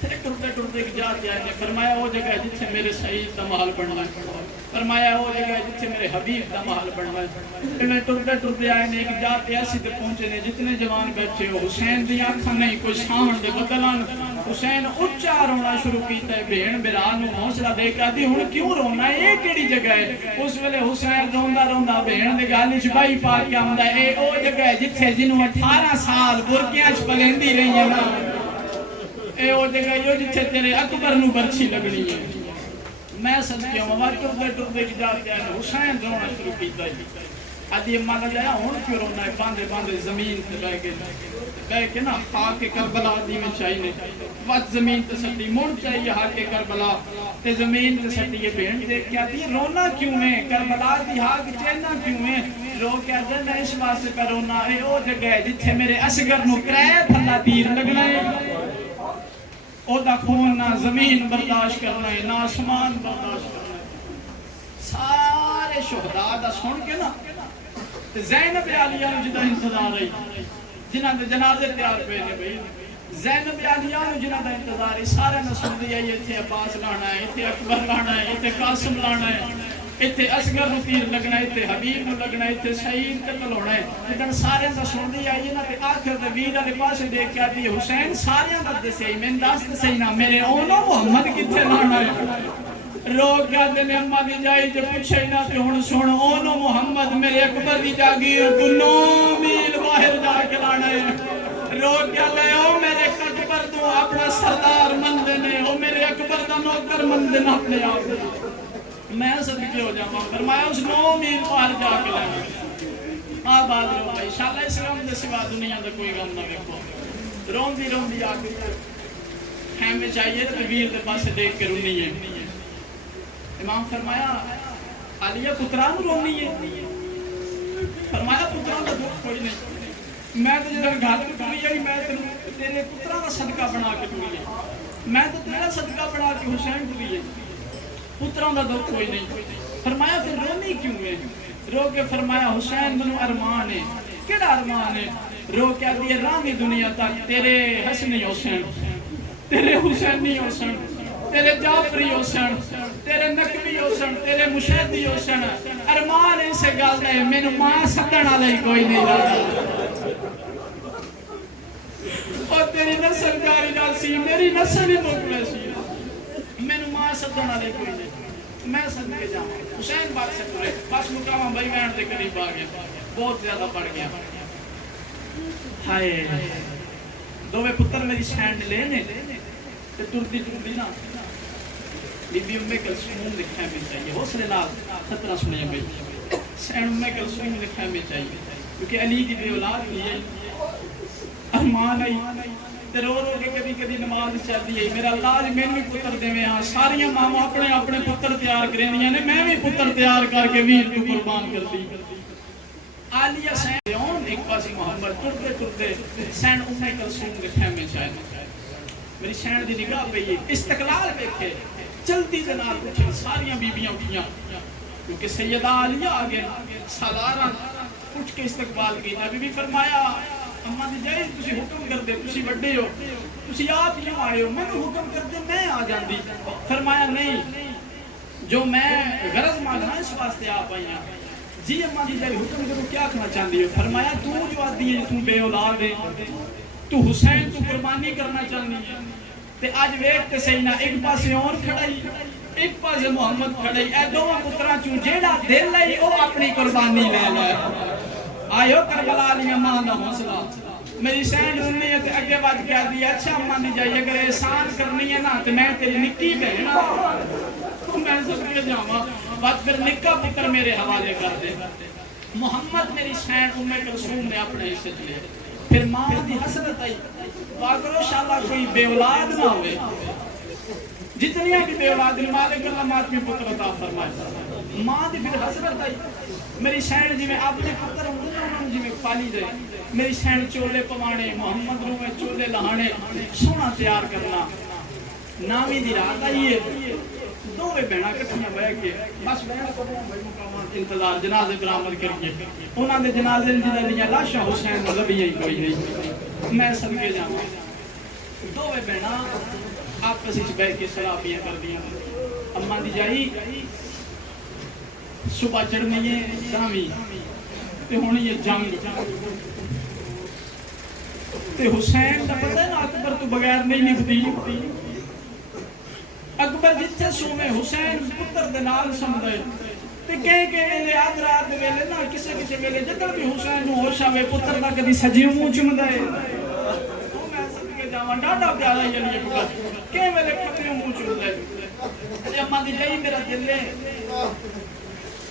ٹرتے ٹرتے جاتے آئے فرمایا وہ جگہ جتھے میرے سعید کا محل بننا ہے فرمایا وہ جگہ جتھے میرے حبیب کا محل بننا ہے میں ٹرتے ٹرتے آئے نے ایک جاتے ایسی تے پہنچے نے جتنے جوان بیٹھے ہو حسین دی آنکھاں نہیں کوئی سامن دے بدلان حسین اچھا رونا شروع کیتا ہے بہن بران نوں حوصلہ دے کے آدھی ہن کیوں رونا ہے یہ کیڑی جگہ ہے اس ویلے حسین روندا روندا بہن دے گل وچ بائی پا کے آندا اے او جگہ ہے جتھے جنوں 18 سال برکیاں چ پلیندی رہی ہے نا اے او جگہ یو جتھے تیرے اکبر نوں برچھی لگنی ہے میں صدقے ہوں مار ٹرتے ٹرتے جاتے آئے حسین رونا شروع کیتا ہے آدھی اماں نے جایا ہن کیوں رونا ہے باندھے باندھے زمین تے بیٹھ کے نا خاک کربلا دی میں چاہیے وقت زمین تے سٹی مڑ چاہیے خاک کربلا تے زمین تے سٹی یہ بہن دیکھ کے آتی رونا کیوں ہے کربلا دی خاک چہنا کیوں ہے رو کے آتے میں اس واسطے پہ رونا ہے او جگہ ہے جتھے میرے اصغر نوں کرائے تھلا تیر لگنا ہے او دا خون نہ زمین برداشت کرنا ہے نہ آسمان برداشت کرنا ہے سارے شہداء دا سن کے نا زینب عالیہ نوں جدا انتظار رہی جنہاں دے جنازے تیار پے نے بھئی زینب عالیہ نوں جنہاں دا انتظار ہے سارے نوں سن دیا ایتھے عباس لانا ہے ایتھے اکبر لانا ہے ایتھے قاسم لانا ہے ایتھے اصغر نوں تیر لگنا ہے ایتھے حبیب نوں لگنا ہے ایتھے سعید قتل ہونا ہے لیکن سارے دا سن دیا ہے نا تے آخر دے ویر والے پاسے دیکھ کے آتی حسین سارے دا دسے میں دس تے صحیح نہ میرے اونوں محمد کتھے لانا ہے رو کیا دن اماں دی جائی جو پوچھے نہ تے ہن سن اونوں محمد میرے اکبر دی جاگیر کو 9 میل باہر جا کے لانا ہے رو کیا لے او میرے اکبر تو اپنا سردار مند نے او میرے اکبر دا نوکر مند نے اپنے آپ میں صدقے ہو جاواں فرمایا اس 9 میل باہر جا کے لانا آباد رو بھائی انشاءاللہ اسلام دے سوا دنیا دا کوئی غم نہ ویکھو روندی روندی آ کے خیمے چاہیے تے ویر دے پاسے دیکھ کے رونی ہے امام فرمایا عالیہ پتران رونی ہے فرمایا پتران دا دکھ کوئی نہیں میں تو جدوں گھر تو ٹوری آئی میں تیرے پتران دا صدقہ بنا کے ٹوری ہے میں تو تیرا صدقہ بنا کے حسین ٹوری ہے پتران دا دکھ کوئی نہیں فرمایا پھر رونی کیوں ہے رو کے فرمایا حسین منو ارمان ہے کیڑا ارمان ہے رو کے آدھی رانی دنیا تک تیرے حسنی حسین تیرے حسینی حسین تیرے جعفری حسین تیرے نقوی حسین تیرے مشہدی حسین ارمان اسے گل ہے مینوں ماں سدن والا کوئی نہیں رہا اور تیری نسل جاری نہ سی میری نسل ہی مکمل سی مینوں ماں سدن والا کوئی نہیں میں صدقے جاواں حسین بات سے پورے بس مقام بھائی وین دے قریب آ گیا بہت زیادہ پڑ گیا ہائے دوویں پتر میری سٹینڈ لے نے تے ٹردی ٹردی نا بی بی ام کلثوم لکھا میں چاہیے حوصلے نال خطرہ سنیا میں سین ام کلثوم لکھا میں چاہیے کیونکہ علی دی بے اولاد ہوئی ہے ارمان آئی تے رو رو کے کبھی کبھی نماز چل دی ہے میرا اللہ جی میں بھی پتر دیویں ہاں ساریاں ماواں اپنے اپنے پتر تیار کرینیاں نے میں بھی پتر تیار کر کے ویر تو قربان کر دی عالیہ سین ایک پاس محمد ٹرتے ٹرتے سین ام کلثوم لکھا میں چاہیے میری سین دی نگاہ پہ یہ استقلال دیکھے چلتی جناب کچھ ساریاں بیبیاں اٹھیاں کیونکہ سیدہ عالیہ آگے سالارہ اٹھ کے استقبال کی نبی بھی فرمایا اماں دی جائے تسی حکم کر دے تسی بڑے ہو تسی آپ کیوں آئے ہو میں نے حکم کر دے میں آ جاندی فرمایا نہیں جو میں غرض مانگنا اس واسطے آپ آئی ہیں جی اماں دی جائے حکم کرو کیا کہنا چاہتی ہو فرمایا تو جو آدھی ہے تو بے اولاد ہے تو حسین تو قربانی کرنا چاہنی ہے تے آج ویک تے سینا ایک پاسے اور کھڑائی ایک پاسے محمد کھڑائی اے دوواں پتراں چوں جیڑا دل ہے او اپنی قربانی لے لے آئیو کربلا علی اماں دا حوصلہ میری سین سننی ہے تے اگے بات کیا دی اچھا اماں دی جائے اگر احسان کرنی ہے نا تے میں تیری نکی بہن میں سب کے جاواں بات پھر نکا پتر میرے حوالے کر دے محمد میری سین ام کلثوم نے اپنے حصے لے پھر ماں دی حسرت آئی واگرو شاءاللہ کوئی بے اولاد نہ ہوئے جتنیاں بھی بے اولاد مالک اللہ ماتمی پتر عطا فرمائے ماں دی پھر حسرت آئی میری سین جی میں اپنے پتر انہوں جی میں پالی جائے میری سین چولے پوانے محمد رو میں چولے لہانے سونا تیار کرنا نامی دی رات آئی ہے دووے بہنا کٹھیاں بہ کے بس بہن کو مقامات انتظار جنازے برآمد کریے انہاں دے جنازے جڑیاں لاشاں حسین نو لبھیاں ہی کوئی نہیں میں صدقے جاواں دووے بہنا آپس وچ بیٹھ کے سلابیاں کردیاں اماں دی جائی صبح چڑھنی ہے داویں تے ہونی ہے جنگ تے حسین دا پتہ ہے نا اکبر تو بغیر نہیں نبھدی اکبر جتھے سوے حسین پتر دے نال سمدے تے کہیں ویلے آدھ رات دے ویلے نا کسے کسے ویلے جدر بھی حسین نو ہوش آوے پتر دا کدی سجی منہ چمدا ہے او میں صدقے جاواں ڈاڈا پیارا علی اکبر کہیں ویلے کھٹے منہ چمدا ہے تے اماں دی جائی میرا دل ہے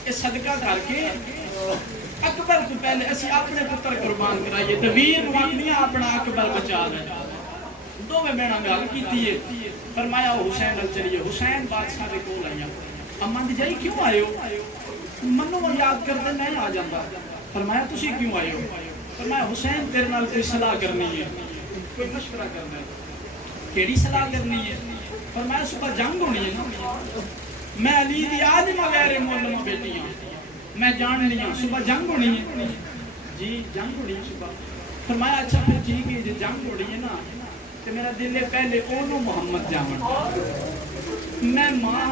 کہ صدقہ کر کے اکبر تو پہلے اسی اپنے پتر قربان کرائیے تے ویر وانیاں اپنا اکبر بچا لے دو میں بینا گل کیتی ہے فرمایا حسین نال چلیے حسین بادشاہ دے کول آیا اماں دی جائی کیوں آئے ہو منو یاد کردے میں آ جاندا فرمایا تسی کیوں آئے ہو فرمایا حسین تیرے نال کوئی صلاح کرنی ہے کوئی مشورہ کرنا ہے کیڑی صلاح کرنی ہے فرمایا صبح جنگ ہونی ہے نا میں علی دی عالمہ غیر معلمہ بیٹی ہوں میں جان لیا صبح جنگ ہونی ہے جی جنگ ہونی ہے صبح فرمایا اچھا پھر ٹھیک ہے جی جنگ ہونی ہے نا کہ میرا دل ہے پہلے اونو محمد جامن میں ماں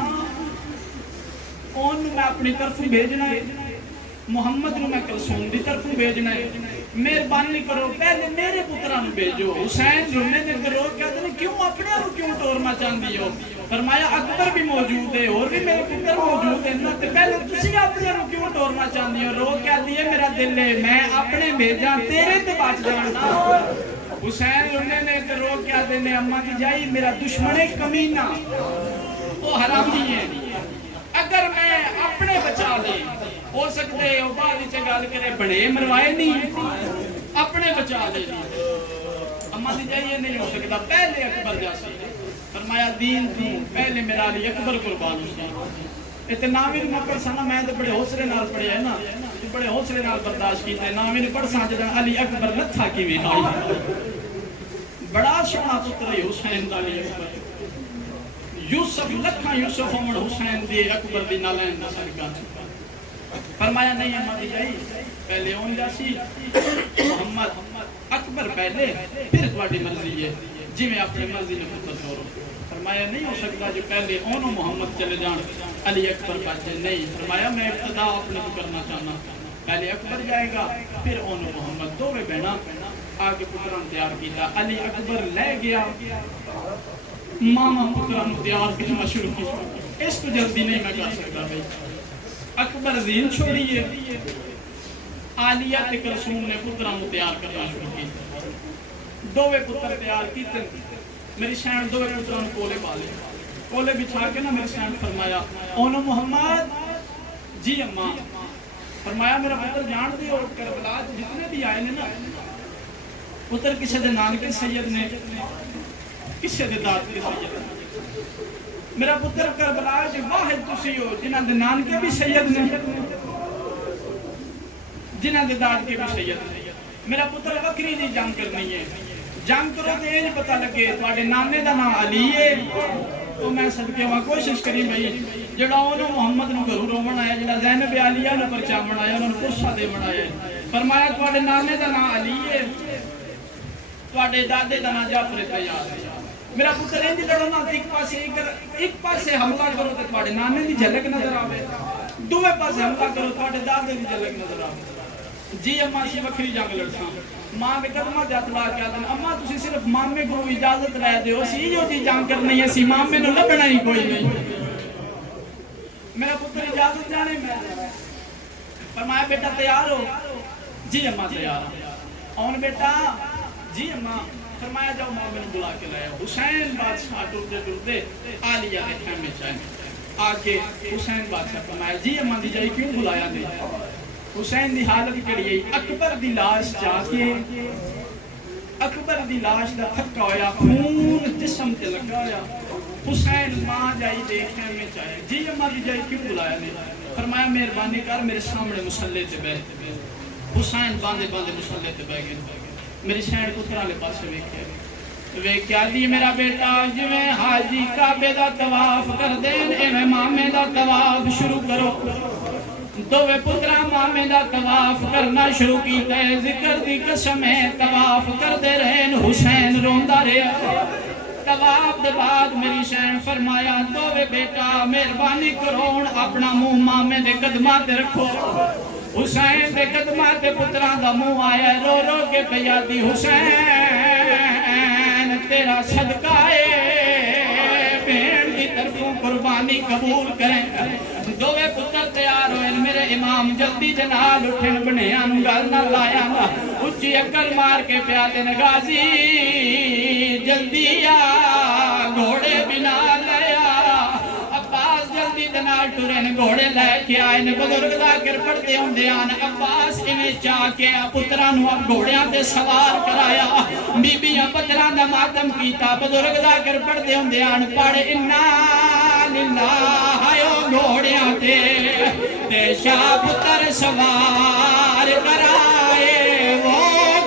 اونو میں اپنی طرف بھیجنا ہے محمد نو میں کلثوم دی طرف بھیجنا ہے مہربانی کرو پہلے میرے پتراں نو بھیجو حسین جننے نے کرو کہتے ہیں کیوں اپنے نو کیوں ٹورنا چاہندی ہو فرمایا اکبر بھی موجود ہے اور بھی میرے پتر موجود ہیں نا تے پہلے تسی اپنے نو کیوں ٹورنا چاہندی ہو رو کہتی ہے میرا دل ہے میں اپنے بھیجاں تیرے تے بچ جانا حسین انہیں نے رو کیا دینے اماں کی جائی میرا دشمن کمینہ وہ حرامی ہے اگر میں اپنے بچا لے ہو سکتے ہو بعد چگال کرے بڑے مروائے نہیں اپنے بچا لے اماں کی جائی یہ نہیں ہو سکتا پہلے اکبر جاسی فرمایا دین تھی پہلے میرا علی اکبر قربان ہوئی اتنے نامی نو پڑھ سانا میں تو بڑے حوصلے نال پڑھے ہے نا بڑے حوصلے نال برداشت کیتے نامی نو پڑھ سانا جدا علی اکبر لتھا کی میں آئی بڑا سونا پتر ہے حسین دا علی اکبر یوسف لکھا یوسف عمر حسین دی اکبر دی نالین دا سرکا فرمایا نہیں اماں دی جائی پہلے اون جاسی محمد اکبر پہلے پھر تواڈی مرضی ہے جی میں اپنی مرضی نے پتر چھوڑو فرمایا نہیں ہو سکتا جو پہلے اونو محمد چلے جان علی اکبر بچے نہیں فرمایا میں ابتدا اپنے کو کرنا چاہنا پہلے اکبر جائے گا پھر اونو محمد دو بہنا آگے پتران تیار کیتا علی اکبر لے گیا ماما پتران تیار کرنا شروع کی اس تو جلدی نہیں میں کر سکتا بھائی اکبر ذہن چھوڑیے عالیہ تے کلثوم نے پتران تیار کرنا شروع کی دووے پتر تیار کیتے میری شان دووے پتران کولے پالے کولے بچھا کے نا میرے سینڈ فرمایا اونو محمد جی اماں فرمایا میرا پتر جان دی اور کربلا جتنے بھی آئے نے نا پتر کسے دے نانکے سید نے کسے دے داد کے سید نے میرا پتر کربلا جو واحد تسی ہو جنہ دے نانکے بھی سید نے جنہ دے داد کے بھی سید نے میرا پتر وکری دی جنگ کرنی ہے جنگ کرو تو یہ پتہ لگے تواڈے نانے دا نام علی ہے تو میں صدقے وہاں کوشش کری بھئی جڑا انہوں محمد نو گھروں رومن آیا جڑا زینب علیہ نو پرچامن آیا انہوں نے قصہ دے بنایا فرمایا تواڈے نانے دا نام علی ہے تواڈے دادے دا نام جعفر تیار ہے میرا پتر انج لڑو نا ایک پاسے حملہ کرو تے تواڈے نانے دی جھلک نظر آوے دوویں پاسے حملہ کرو تواڈے دادے دی جھلک نظر آوے جی اماں سی وکری جنگ لڑساں ماں کے قدمہ جات لا کے آدھن اماں تسی صرف مامے کو اجازت لے دے ہو سی جو جی جنگ کرنی ہے سی مامے نو لبنا ہی کوئی نہیں میرا پتر اجازت جانے میں فرمایا بیٹا تیار ہو جی اماں تیار ہو اون بیٹا جی اماں فرمایا جاؤ مامے نو بلا کے لائے حسین بادشاہ ٹرتے ٹرتے عالیہ کے خیمے چاہے آکے حسین بادشاہ فرمایا جی اماں دی جائی کیوں بلایا دے حسین دی حالت کریئی اکبر دی لاش جا کے اکبر دی لاش دا تھکا ہویا خون جسم تے لگا ہویا حسین ماں جائی دیکھنے میں چاہے جی اماں دی جائی کیوں بلایا نہیں فرمایا مہربانی کر میرے سامنے مسلے تے بیٹھ حسین باندے باندے مسلے تے بیٹھ گئے میری سینڈ پترا لے پاسے ویکھیا کیا دی میرا بیٹا جویں حاجی کعبے دا طواف کر دین ایویں مامے دا طواف شروع کرو دووے پترا مامے دا طواف کرنا شروع کیتا ہے ذکر دی قسم ہے طواف کردے رہن حسین روندا رہیا طواف دے بعد میری شین فرمایا دووے بیٹا مہربانی کرون اپنا منہ مامے دے قدماں تے رکھو حسین دے قدماں تے پتراں دا منہ آیا رو رو کے پیادی حسین تیرا صدقہ بہن دی طرفوں قربانی قبول کریں دووے پتر تیار ہوئے میرے امام جلدی جنال اٹھن بنیاں گل نہ لایا اچھی اکل مار کے پیادے نگازی جلدی آ گھوڑے بنا لیا عباس جلدی جنال ٹورن گھوڑے لے کے آئے بزرگ ذاکر پڑھتے ہوں دیان عباس انہیں چاہ کے پترانو اب گھوڑیاں تے سوار کرایا بی بیاں پتران دا ماتم کیتا بزرگ ذاکر پڑھتے ہوں دیان پڑھ انا للہ گھوڑیاں تے شاہ پتر سوار کرائے وہ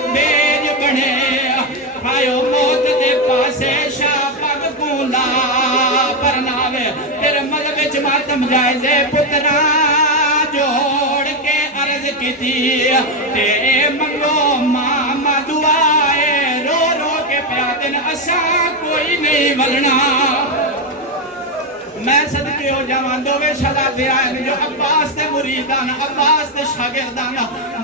بیج بنے پایو موت دے پاسے شاہ پگ کولا پرناوے تیرے مذہب وچ ماتم جائزے پتران جوڑ کے عرض کی تھی تے منگو ماما دعائے رو رو کے پیادن اساں کوئی نہیں ملنا میں صدقے ہو جاوان دووے شہزادے آئے جو عباس تے مریدان عباس تے شاگردان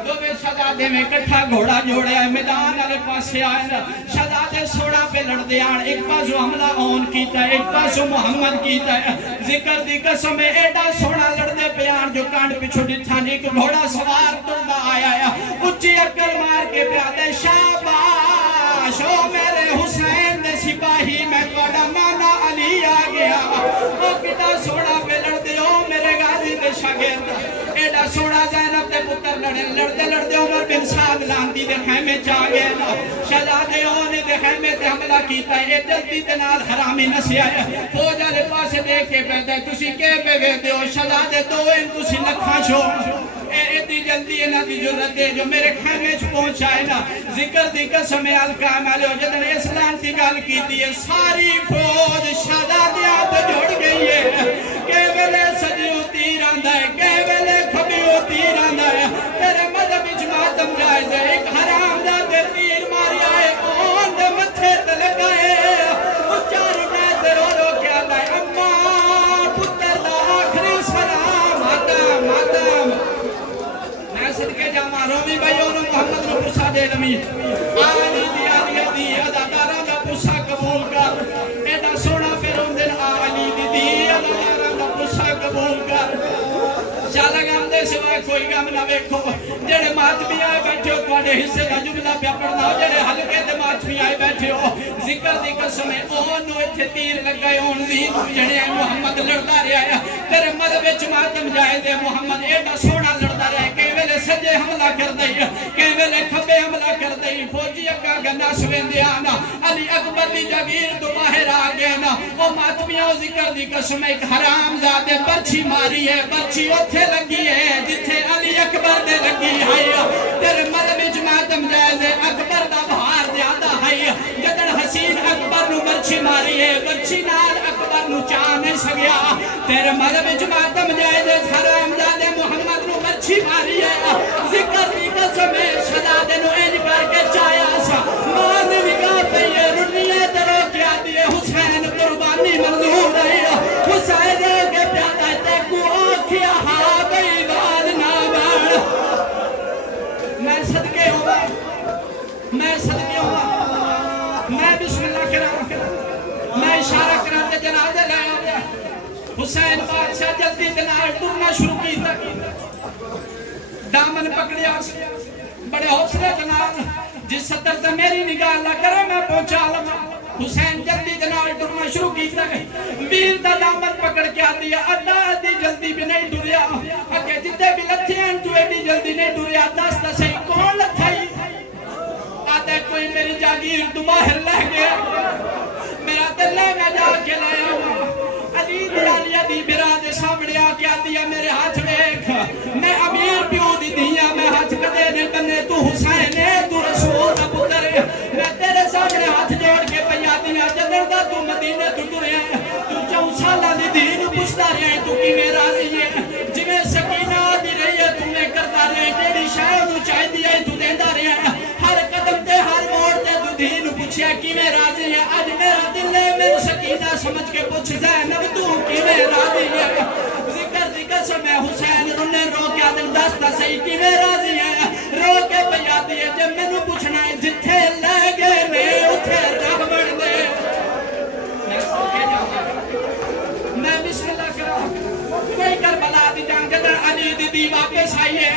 دووے شہزادے میں کٹھا گھوڑا جوڑے آئے میدان والے پاسے آئے شہزادے سوڑا پہ لڑ دے آن ایک پاسو حملہ اون کیتا ہے ایک پاسو محمد کیتا ہے ذکر دی قسم میں ایڈا سوڑا لڑ دے پہ آن جو کانڈ پہ چھوٹی تھانی ایک گھوڑا سوار تردہ آیا ہے اچھی اکل مار کے پیادے شاباش او میرے حسین دے سپاہی میں کوڑا مانا علی آ گیا کتا سوڑا پہ لڑ دے ہو میرے غازی دے شاگرد ایڈا سوڑا زینب دے پتر لڑ دے عمر بن سعد لاندی دے خیمے چاہ گئے شہزادے ہونے دے خیمے تے حملہ کیتا ہے جلدی دے نال حرامی نسی آئے فوج والے پاسے دیکھ کے پہتا ہے تسی کے پہ گئے دے ہو شہزادے تو ان تسی لکھاں شو ایتی جلدی ہے نا دی جرت ہے جو میرے خیمے چھ پہنچائے نا ذکر دی قسم القام علیہ جدن اسلام کی گال کی دیئے ساری فوج شہزادیاں تو جڑ گئی ہے کہ ویلے سجیو تیران دائے کہ ویلے کھبیو تیران دائے تیرے مذہب اجماعتم جائز ہے ایک حرام دا دے تیر ماری آئے اون دے متھے تلگائے اچار اٹھائے تے رو رو کیا دائے اماں پتر دا آخری سلام ماتم ماتم میں صدقے جامعہ رومی بھائیوں محمد نو پسا دے لمی آلی دی آلی دی ادادارہ دا پسا قبول کر ایڈا سونا پھرون دن آلی دی ادادارہ دا پسا قبول کر چالا گام دے سوائے کوئی گام نہ بیکھو جڑے ماتمی آئے بیٹھے ہو کوڑے حصے دا جملہ پیا پڑھنا ہو جڑے حلقے دے ماتمی آئے بیٹھے ہو ذکر دی قسم ہے اونوں ایتھے تیر لگے اون دی جڑے محمد لڑدا رہیا ہے تیرے مذہب وچ ماتم جائز ہے محمد ایڈا سونا لڑدا رہیا کہ ویلے سجے حملہ کر دئی کہ ویلے کھبے حملہ کر دئی فوجی اگا گنا سویندے آنا علی اکبر دی جاگیر تو باہر آ گئے نا او ماتمیاں ذکر دی قسم ایک حرام زادے برچھی ماری ہے برچھی اوتھے لگی ہے جتھے علی اکبر دے لگی ہے تیرے مذہب وچ ماتم جائز ہے اکبر دا بہار زیادہ ہے جدن حسین اکبر نو برچھی ماری ہے برچھی نال اکبر نو چاہ نہیں سگیا تیرے مذہب وچ ماتم جائز ہے حرام زادے محمد نو برچھی ماری ہے ذکر دی قسم ہے شہزادے نو انج کر کے چایا سا ماں دی نگاہ پہ یہ رنیے درو کیا دیے حسین قربانی منظور ہے حسین کے پیادہ تے کو آکھیا ہاں بھئی وال نہ بڑھ میں صدقے ہوا میں بسم اللہ کرا میں اشارہ کرا تے جنازے لایا گیا حسین بادشاہ جلدی دنال ٹرنا شروع کیتا دامن پکڑیا بڑے حوصلے جنال جس سطر سے میری نگاہ اللہ کرے میں پہنچا لما حسین جلدی دنال ٹرنا شروع کیتا ویر دا دامن پکڑ کے آتی ہے اڈا آدھی جلدی بھی نہیں ڈریا اگے جتے بھی لتھے ہیں تو ایڈی جلدی نہیں ڈریا دستا صحیح کون لتھائی آتے کوئی میری جاگیر تو باہر لہ گیا میرا دل ہے میں جا کے لایا ہوں علی علی دی براد سامنے آ کے آتی ہے میرے ہاتھ دیکھ میں امیر پیو دی دیا میں ہاتھ کدے نے بنے تو حسین ہے تو رسول دا پتر ہے میں تیرے سامنے ہاتھ جوڑ کے پیا دیا جدر دا تو مدینے تو ٹریا تو 4 سالہ دی دین پوچھتا رہا ہے تو کی میں راضی ہے جویں سکینہ دی رہی ہے تو میں کرتا رہے تیری شاید تو چاہی دیا تو دیندا رہا ہے ہر قدم تے ہر موڑ تے تو دین پوچھیا کی میں راضی ہے اج میرا دل ہے میرے سکینہ سمجھ کے پوچھ زینب تو کی میں راضی ہے ذکر دی قسم ہے حسین رونے رو کے دل دستا صحیح کی میں راضی ہے رو کے پیا دیے جب میں نے پوچھنا ہے جتھے لے گئے میں اتھے رہ بڑھ دے میں بسم اللہ کرا کوئی کربلا دی جان جدر علی دی دی واپس آئی ہے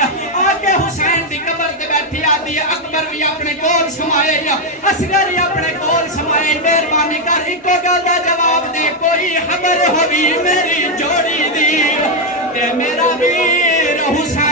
آگے حسین دی قبر دے بیٹھی آتی ہے اکبر بھی اپنے کول سمائے اصغر بھی اپنے کول سمائے مہربانی کر ایک گل دا جواب دے کوئی خبر ہوئی میری جوڑی دی تے میرا ویر حسین